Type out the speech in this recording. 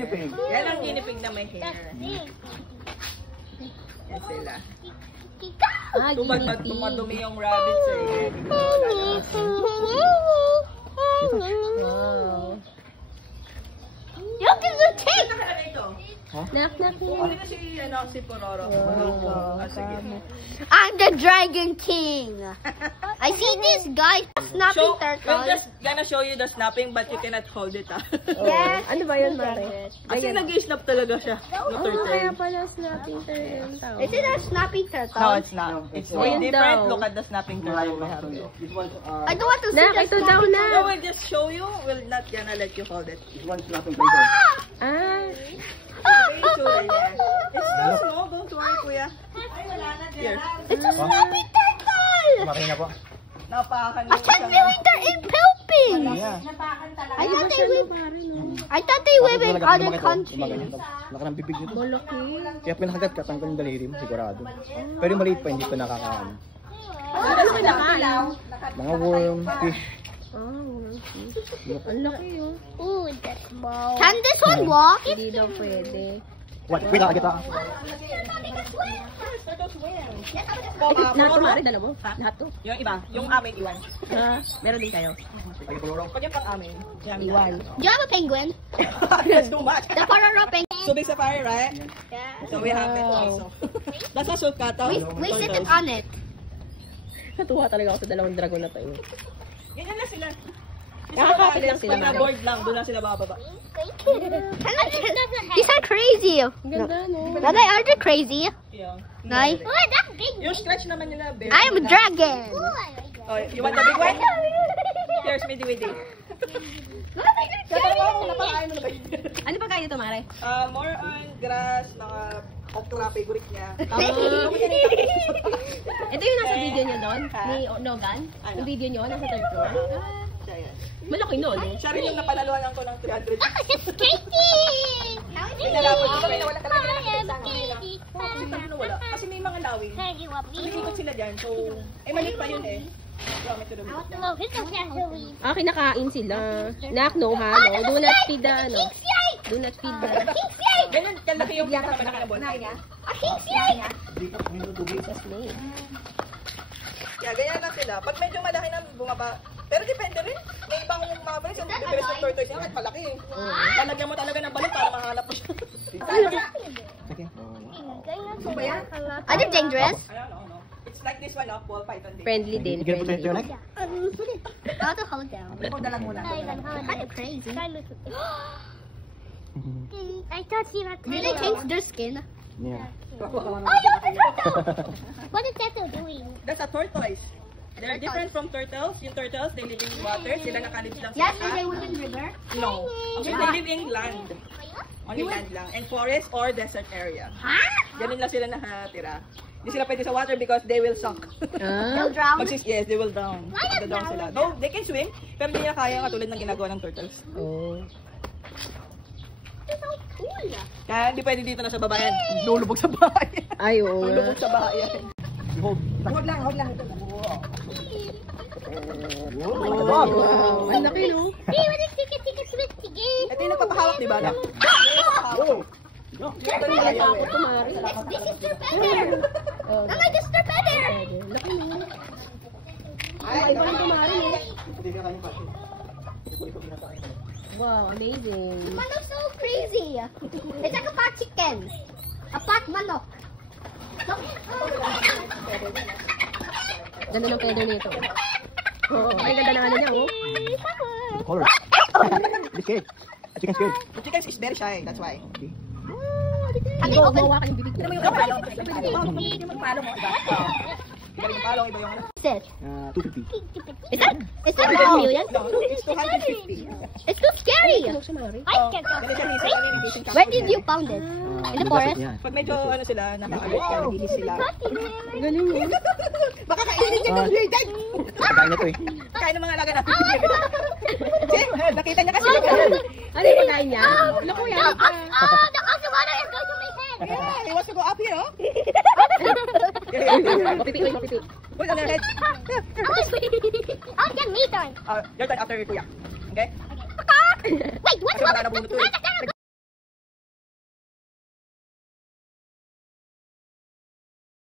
Yan ang ginipig na may hair. Yan sila. Pag tumadumi yung rabbits eh. Wow. Look at the cake! Knock, knock, Si Pororo. Sige. I'm the Dragon King. I see this guy snapping turtle. We're just gonna show you the snapping but you cannot hold it Yes. Ano ba yun, Mare? Kasi nag-snap talaga siya. No Kaya turtle. pala snapping turtle yung tawag. Is it a snapping turtle? No, it's not. It's way Ayun different. daw. Look at the snapping turtle we have. I don't want to see Nak, the ito daw snapping na. No, we'll just show you. We'll not gonna let you hold it. Ah. It's so small. Don't worry, kuya. Here. It's a snapping turtle! Napakan I can't believe they're in Philippines! I thought they live in other countries. Laki ng bibig nito. Malaki. Kaya pinakagat katanggal yung daliri mo, sigurado. Pero yung maliit pa, hindi pa nakakaano. Ano kinakain? Mga worm, fish. Ang laki yun. Ooh, that's small. Can this one walk? Hindi daw pwede. Wait lang, kita. Lahat ko, Mare, dala mo? Lahat to? Yung iba, yung amin, iwan. Meron din kayo. Pag yung pang amin, Iwan. Do you have a penguin? That's too much. The Pororo penguin. So big safari, right? Yeah. So we have it also. That's a sulcata. We sit on it. Natuwa talaga ako sa dalawang dragon na to. Ganyan na sila. Nakakapit lang sila, Pag Mare. na-board lang, doon lang sila bababa. These are crazy. Ang ganda, no? Nanay, are they crazy? Yeah. Nay? Yung stretch naman nila, very I am a dragon. Oh, you want the big one? Here's me with it. Ano pa kayo ito, Mare? More on grass, mga okra, favorite niya. Ito yung nasa video nyo doon? Ni Nogan? Yung video nyo, nasa third floor? Siya yan. Malaki no, no? Siya rin yung napanaluhan ko ng 300. Skating! Pinalaman ko kami na wala talaga wala. Kasi may mga lawing. Ikot sila dyan. So, maliit pa yun eh. Kinakain sila. Nak, no ha, no? Do not feed the, ano? Do not feed the... Ganyan, kalaki yung pinakamalaki na bola. Jesus name. Yeah, ganyan lang sila. Pag medyo malaki na bumaba, pero depende rin. May ibang mga balis, yung difference ng tortoise niya, kahit malaki eh. Lalagyan mo talaga ng balik para mahanap mo siya. Are they dangerous? I don't know. It's like this one, ball python din. Friendly din. Sige po Friendly. tayo, Nek. How to hold down? Hold na lang muna. Kind of crazy. I thought he was. Did they change their skin? Yeah. Oh, look at the turtle! What is that doing? That's a tortoise. They're different from turtles. Yung turtles, they live in water. Sila nakalive lang Yes, sa they live in river. No. Okay, they live in land. Only land lang. And forest or desert area. Huh? Ganun lang sila nakatira. Hindi sila pwede sa water because they will sunk. They'll drown. Yes, they will drown. Magda-drown sila. Though, they can swim, pero hindi nila kaya katulad ng ginagawa ng turtles. Oh. They're so cool. Kaya hindi pwede dito na sa babayan. Lulubog sa bahay. Ay, oo. Lulubog sa bahay. Hold. Huwag lang. Wow. Ang laki, no? Hey, what is ticket? Ito yung nagpapahawak, di ba? Takot ko, Mari. This is their feather. Mama, this is their feather. Laki, no? Ay, iba lang Mari, no? Wow, amazing. Manok's so crazy. It's like a pot chicken. A pot manok. Ganda ng feather nito. Oo, ay ganda ng ano niya, oh. The color. Be scared. A chicken scared. The chicken is very shy, that's why. Can they Ikaw, open mawa ka yung bibig niya. Yung palo mo, diba? Iba yung palong, iba yung ano. this? 250. Is that a million? No, it's 250. It's too scary. Ano siya, Mari? I can't go. Ganun siya minsan. Where did you found this? In the forest? Yeah. Pag medyo ano sila, nakakalit ka, nagilis sila. Galing, no? Baka kainin niya ng lizard! Kain na to eh. Kain ng mga alaga natin. See? Nakita niya kasi. Ano yung pagkain niya? Ano ko yan? The water is going to my head. Yeah, he wants to go up here, oh. Mapipi, uy, mapipi. Put on their heads. I'll get me done. Your turn after Kuya. Okay? Wait, what? Kasi wala na bunot to eh.